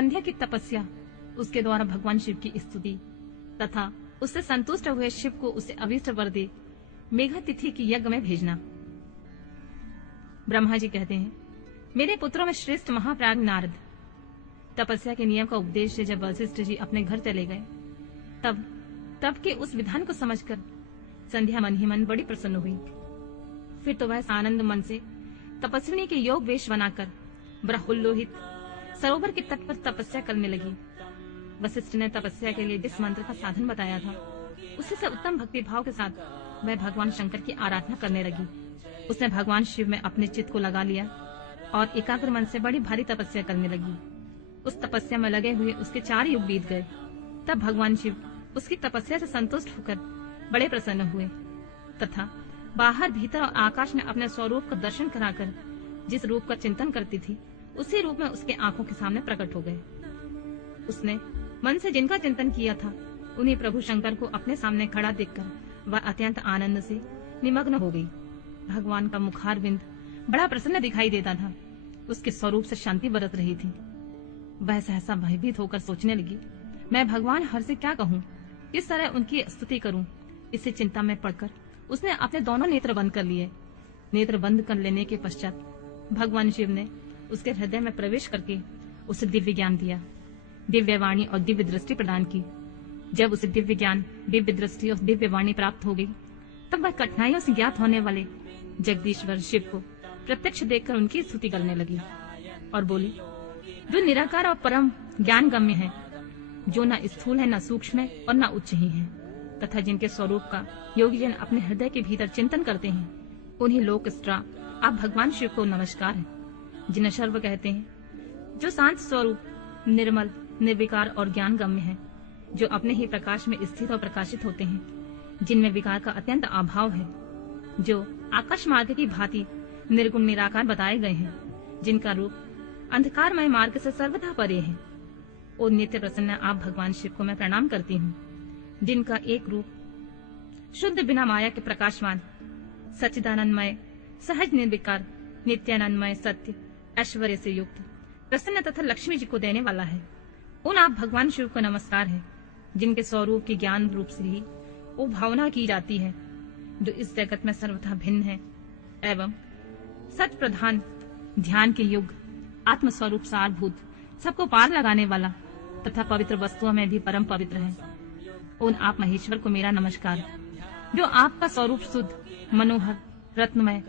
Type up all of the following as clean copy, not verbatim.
संध्या की तपस्या, उसके द्वारा भगवान शिव की स्तुति तथा उससे संतुष्ट हुए शिव को उसे अभीष्ट वर दे मेघा तिथि की यज्ञ में भेजना। ब्रह्मा जी कहते हैं, मेरे पुत्रों में श्रेष्ठ महाप्राज्ञ नारद, तपस्या के नियम का उपदेश से जब वशिष्ठ जी अपने घर चले गए, तब के उस विधान को समझकर संध्या मन ही मन बड़ी प्रसन्न हुई। फिर तो वह आनंद मन से तपस्विनी के योग वेश बनाकर ब्रह्मोल्लोहित सरोवर के तट पर तपस्या करने लगी। वशिष्ठ ने तपस्या के लिए जिस मंत्र का साधन बताया था, उसी से उत्तम भक्ति भाव के साथ वह भगवान शंकर की आराधना करने लगी। उसने भगवान शिव में अपने चित्त को लगा लिया और एकाग्र मन से बड़ी भारी तपस्या करने लगी। उस तपस्या में लगे हुए उसके 4 युग बीत गए। तब भगवान शिव उसकी तपस्या से संतुष्ट होकर बड़े प्रसन्न हुए तथा बाहर भीतर और आकाश में अपने स्वरूप का दर्शन कराकर जिस रूप का चिंतन करती थी, उसी रूप में उसके आंखों के सामने प्रकट हो गए। उसने मन से जिनका चिंतन किया था, उन्हीं प्रभु शंकर को अपने सामने खड़ा देखकर वह अत्यंत आनंद से निमग्न हो गई। भगवान का मुखारविंद बड़ा प्रसन्न दिखाई देता था। उसके स्वरूप से शांति बरत रही थी। वह सहसा भयभीत होकर सोचने लगी, मैं भगवान हर से क्या कहूँ, किस तरह उनकी स्तुति करूं। इसी चिंता में पड़कर उसने अपने दोनों नेत्र बंद कर लिए। नेत्र बंद कर लेने के पश्चात भगवान शिव ने उसके हृदय में प्रवेश करके उसे दिव्य ज्ञान दिया, दिव्य वाणी और दिव्य दृष्टि प्रदान की। जब उसे दिव्य ज्ञान, दिव्य दृष्टि और दिव्य वाणी प्राप्त हो गई, तब वह कठिनाइयों से ज्ञात होने वाले जगदीश्वर शिव को प्रत्यक्ष देखकर उनकी स्तुति करने लगी और बोली, जो निराकार और परम ज्ञान गम्य है, जो न स्थूल है, न सूक्ष्म है और न उच्च ही है, तथा जिनके स्वरूप का योगीजन अपने हृदय के भीतर चिंतन करते हैं, उन्हीं लोकस्त्रा आप भगवान शिव को नमस्कार है। जिन्हें सर्व कहते हैं, जो शांत स्वरूप, निर्मल, निर्विकार और ज्ञान गम्य है, जो अपने ही प्रकाश में स्थित और प्रकाशित होते हैं, जिनमें विकार का अत्यंत अभाव है, जो आकाश मार्ग की भांति निर्गुण निराकार बताए गए हैं, जिनका रूप अंधकारमय मार्ग से सर्वथा परे है। और नित्य प्रसन्न आप भगवान शिव को मैं प्रणाम करती हूँ, जिनका एक रूप शुद्ध बिना माया के प्रकाशवान, सच्चिदानंदमय, सहज निर्विकार, नित्यानंदमय, सत्य, ऐश्वर्य से युक्त, प्रसन्न तथा लक्ष्मी जी को देने वाला है। उन आप भगवान शिव को नमस्कार है, जिनके स्वरूप की ज्ञान रूप से ही वो भावना की जाती है, जो इस जगत में सर्वथा भिन्न है एवं सच प्रधान, ध्यान के युग, आत्म स्वरूप सारभूत, सबको पार लगाने वाला तथा पवित्र वस्तुओं में भी परम पवित्र है। उन आप महेश्वर को मेरा नमस्कार, जो आपका स्वरूप शुद्ध, मनोहर, रत्नमय,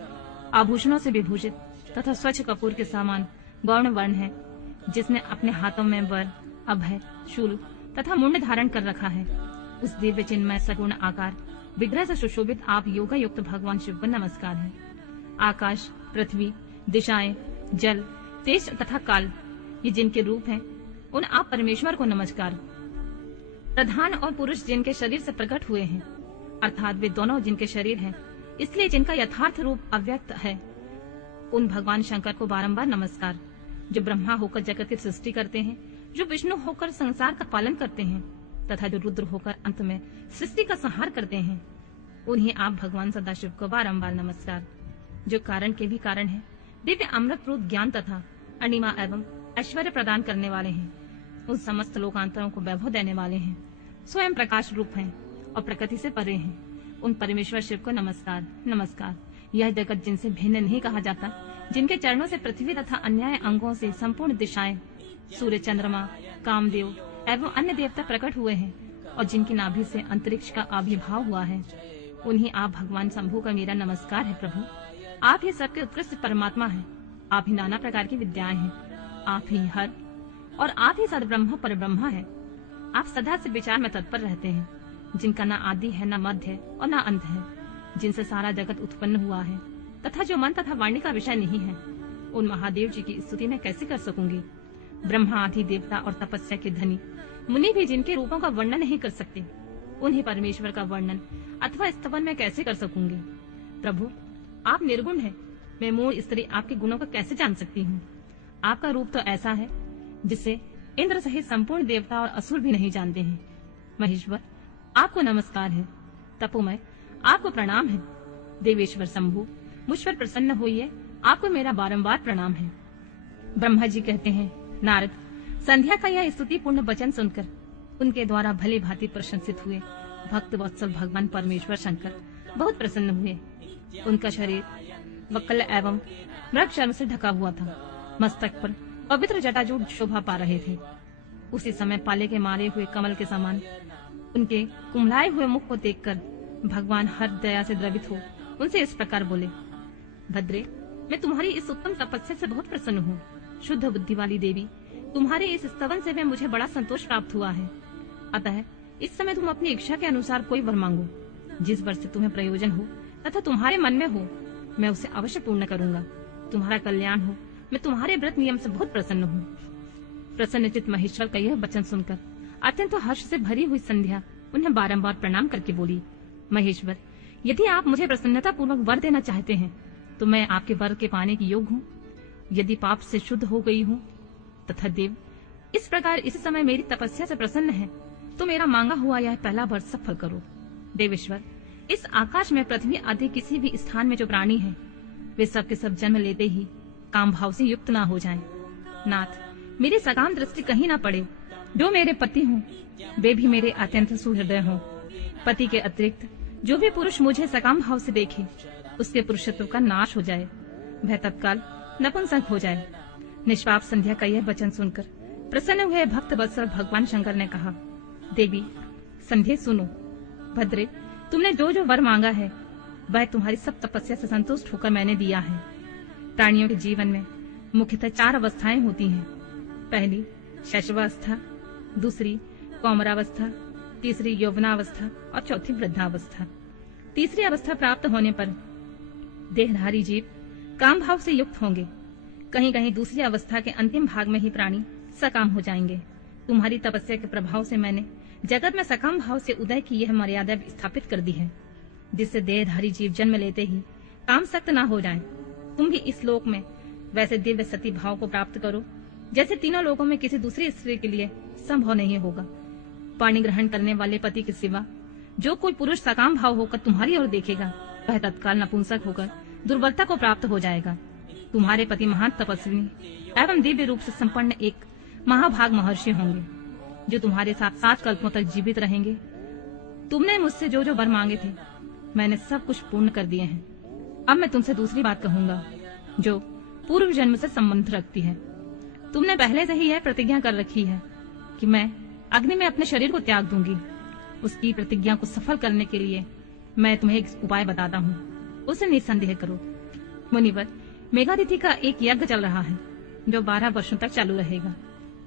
आभूषणों से विभूषित तथा स्वच्छ कपूर के समान गौण वर्ण है, जिसने अपने हाथों में वर, अभय, शूल तथा मुंड धारण कर रखा है। उस दिव्य चिन्मय सगुण आकार विग्रह से सुशोभित आप योगा युक्त भगवान शिव को नमस्कार है। आकाश, पृथ्वी, दिशाएं, जल, तेज तथा काल, ये जिनके रूप हैं, उन आप परमेश्वर को नमस्कार। प्रधान और पुरुष जिनके शरीर से प्रकट हुए हैं, अर्थात वे दोनों जिनके शरीर हैं, इसलिए जिनका यथार्थ रूप अव्यक्त है, उन भगवान शंकर को बारंबार नमस्कार, जो ब्रह्मा होकर जगत की सृष्टि करते हैं, जो विष्णु होकर संसार का पालन करते हैं तथा जो रुद्र होकर अंत में सृष्टि का संहार करते हैं। उन्हीं आप भगवान सदाशिव को बारंबार नमस्कार, जो कारण के भी कारण है, दिव्य अमृतपूर्ण ज्ञान तथा अणिमा एवं ऐश्वर्य प्रदान करने वाले हैं, उन समस्त लोकांतरों को वैभव देने वाले हैं, स्वयं प्रकाश रूप हैं और प्रकृति से परे हैं। उन परमेश्वर शिव को नमस्कार नमस्कार। यह जगत जिनसे भिन्न नहीं कहा जाता, जिनके चरणों से पृथ्वी तथा अन्य अंगों से संपूर्ण दिशाएं, सूर्य, चंद्रमा, कामदेव एवं अन्य देवता प्रकट हुए हैं और जिनकी नाभि से अंतरिक्ष का आविर्भाव हुआ है, उन्हीं आप भगवान शंभु का मेरा नमस्कार है। प्रभु, आप ही सबके उत्कृष्ट परमात्मा हैं, आप ही नाना प्रकार की विद्याएं हैं, आप ही हर और आप ही सद्ब्रह्म पर ब्रह्मा है। आप सदा से विचार में तत्पर रहते हैं, जिनका न आदि है, न मध्य है और न अंत है, जिनसे सारा जगत उत्पन्न हुआ है तथा जो मन तथा वाणी का विषय नहीं है। उन महादेव जी की स्तुति मैं कैसे कर सकूंगी। ब्रह्मा आदि देवता और तपस्या के धनी मुनि भी जिनके रूपों का वर्णन नहीं कर सकते, उन्हीं परमेश्वर का वर्णन अथवा स्तवन मैं कैसे कर सकूंगी। प्रभु, आप निर्गुण हैं, मैं मूढ़ स्त्री आपके गुणों को कैसे जान सकती हूँ। आपका रूप तो ऐसा है जिसे इंद्र सहित संपूर्ण देवता और असुर भी नहीं जानते हैं। महेश्वर, आपको नमस्कार है। तपोमय, आपको प्रणाम है। देवेश्वर शंभु, मुझ पर प्रसन्न होइए, आपको मेरा बारंबार प्रणाम है। ब्रह्मा जी कहते हैं, नारद, संध्या का यह स्तुतिपूर्ण वचन सुनकर उनके द्वारा भली भांति प्रशंसित हुए भक्त वत्सल भगवान परमेश्वर शंकर बहुत प्रसन्न हुए। उनका शरीर वक्ल एवं मृग चर्म से ढका हुआ था। मस्तक पर पवित्र जटाजूट शोभा पा रहे थे। उसी समय पाले के मारे हुए कमल के समान उनके कुम्हलाए हुए मुख को देखकर भगवान हर दया से द्रवित हो उनसे इस प्रकार बोले, भद्रे, मैं तुम्हारी इस उत्तम तपस्या से बहुत प्रसन्न हूँ। शुद्ध बुद्धि वाली देवी, तुम्हारे इस स्तवन से मुझे बड़ा संतोष प्राप्त हुआ है। अतः इस समय तुम अपनी इच्छा के अनुसार कोई वर मांगो, जिस वर से तुम्हें प्रयोजन हो तथा तुम्हारे मन में हो, मैं उसे अवश्य पूर्ण करूंगा। तुम्हारा कल्याण हो, मैं तुम्हारे व्रत नियम से बहुत प्रसन्न हूँ। प्रसन्नचित महेश्वर का यह वचन सुनकर अत्यंत हर्ष से भरी हुई संध्या उन्हें बारंबार प्रणाम करके बोली, महेश्वर, यदि आप मुझे प्रसन्नता पूर्वक वर देना चाहते हैं तो मैं आपके वर के पाने की योग्य हूँ। यदि पाप से शुद्ध हो गई हूँ तथा देव इस प्रकार इस समय मेरी तपस्या से प्रसन्न है तो मेरा मांगा हुआ यह पहला वर सफल करो। देवेश्वर, इस आकाश में पृथ्वी आदि किसी भी स्थान में जो प्राणी हैं, वे सब के सब जन्म लेते ही काम भाव से युक्त ना हो जाएं। नाथ, मेरी सकाम दृष्टि कहीं ना पड़े। जो मेरे पति हों वे भी मेरे अत्यंत सुहृदय हों। पति के अतिरिक्त जो भी पुरुष मुझे सकाम भाव से देखे उसके पुरुषत्व का नाश हो जाए, वह तत्काल नपुंसक हो जाए। निष्पाप संध्या का यह वचन सुनकर प्रसन्न हुए भक्त वत्सल भगवान शंकर ने कहा, देवी संध्या सुनो। भद्रे, तुमने जो जो वर मांगा है वह तुम्हारी सब तपस्या से संतुष्ट होकर मैंने दिया है। प्राणियों के जीवन में मुख्यतः 4 अवस्थाएं होती हैं। पहली शैशवावस्था, दूसरी कौमारावस्था, तीसरी यौवनावस्था और चौथी वृद्धावस्था। तीसरी अवस्था प्राप्त होने पर देहधारी जीव काम भाव से युक्त होंगे। कहीं कहीं दूसरी अवस्था के अंतिम भाग में ही प्राणी सकाम हो जाएंगे। तुम्हारी तपस्या के प्रभाव से मैंने जगत में सकाम भाव से उदय की यह मर्यादा स्थापित कर दी है, जिससे देहधारी जीव जन्म लेते ही काम सक्त न हो जाएं। तुम भी इस लोक में वैसे दिव्य सती भाव को प्राप्त करो जैसे तीनों लोकों में किसी दूसरी स्त्री के लिए संभव नहीं होगा। पाणी ग्रहण करने वाले पति के सिवा जो कोई पुरुष सकाम भाव होकर तुम्हारी ओर देखेगा वह तत्काल नपुंसक होकर दुर्बलता को प्राप्त हो जाएगा। तुम्हारे पति महान तपस्वी एवं दिव्य रूप से संपन्न एक महाभाग महर्षि होंगे जो तुम्हारे साथ 7 कल्पों तक जीवित रहेंगे। तुमने मुझसे जो जो वर मांगे थे मैंने सब कुछ पूर्ण कर दिए हैं। अब मैं तुमसे दूसरी बात कहूंगा जो पूर्व जन्म से संबंध रखती है। तुमने पहले से ही यह प्रतिज्ञा कर रखी है कि मैं अग्नि में अपने शरीर को त्याग दूंगी। उसकी प्रतिज्ञा को सफल करने के लिए मैं तुम्हें एक उपाय बताता हूँ, उसे निसंदेह करो। मुनिवर, मेघातिथि का एक यज्ञ चल रहा है जो 12 वर्षों तक चालू रहेगा।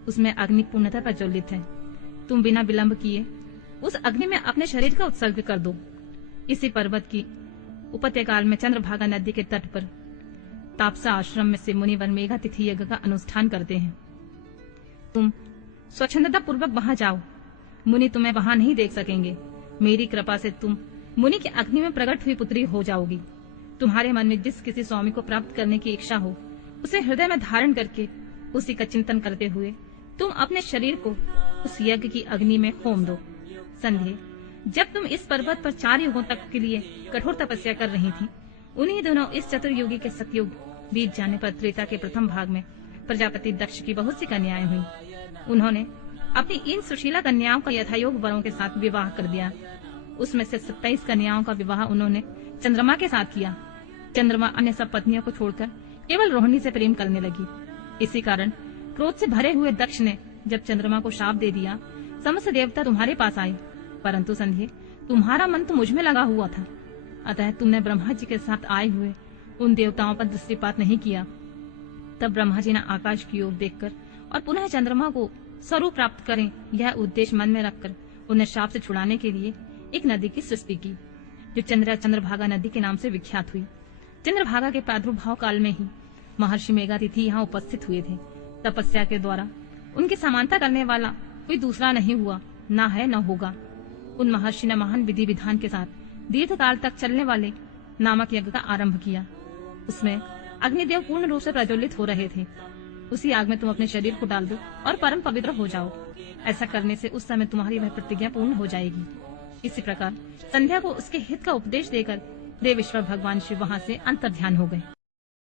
उसमें अग्नि पूर्णतः प्रज्वलित है। तुम बिना विलंब किए उस अग्नि में अपने शरीर का उत्सर्ग कर दो। इसी पर्वत की उपत्यकाल में चंद्रभागा नदी के तट पर तापसा आश्रम में से मुनिवर मेघातिथि यज्ञ का अनुष्ठान करते हैं। तुम स्वच्छंदता पूर्वक वहां जाओ। मुनि तुम्हें वहां नहीं देख सकेंगे। मेरी कृपा से तुम मुनि की अग्नि में प्रकट हुई पुत्री हो जाओगी। तुम्हारे मन में जिस किसी स्वामी को प्राप्त करने की इच्छा हो उसे हृदय में धारण करके उसी का चिंतन करते हुए तुम अपने शरीर को उस यज्ञ की अग्नि में होम दो। संध्या, जब तुम इस पर्वत पर 4 युगों तक के लिए कठोर तपस्या कर रही थी, उन्हीं दिनों इस चतुर्युगी के सतयुग बीत जाने पर त्रेता के प्रथम भाग में प्रजापति दक्ष की बहुत सी कन्याएं हुई। उन्होंने अपनी इन सुशीला कन्याओं का यथायोग वरों के साथ विवाह कर दिया। उसमें से 27 कन्याओं का विवाह उन्होंने चंद्रमा के साथ किया। चंद्रमा अन्य सब पत्नियों को छोड़कर केवल रोहिणी से प्रेम करने लगी। इसी कारण क्रोध से भरे हुए दक्ष ने जब चंद्रमा को शाप दे दिया, समस्त देवता तुम्हारे पास आए, परंतु संध्या, तुम्हारा मन तो मुझ में लगा हुआ था। अतः तुमने ब्रह्मा जी के साथ आए हुए उन देवताओं पर दृष्टिपात नहीं किया। तब ब्रह्मा जी ने आकाश की ओर देखकर और पुनः चंद्रमा को स्वरूप प्राप्त करें यह उद्देश्य मन में रखकर उन्हें शाप से छुड़ाने के लिए एक नदी की सृष्टि की, जो चंद्रभागा नदी के नाम से विख्यात हुई। चंद्रभागा के प्रादुर्भाव काल में ही महर्षि मेघातिथि यहाँ उपस्थित हुए थे। तपस्या के द्वारा उनकी समानता करने वाला कोई दूसरा नहीं हुआ, न है न होगा। उन महर्षि ने महान विधि विधान के साथ दीर्घ काल तक चलने वाले नामक यज्ञ का आरंभ किया। उसमें अग्निदेव पूर्ण रूप से प्रज्वलित हो रहे थे। उसी आग में तुम अपने शरीर को डाल दो और परम पवित्र हो जाओ। ऐसा करने से उस समय तुम्हारी वह प्रतिज्ञा पूर्ण हो जाएगी। इसी प्रकार संध्या को उसके हित का उपदेश देकर देवेश्वर भगवान शिव वहां से अंतर्ध्यान हो गए।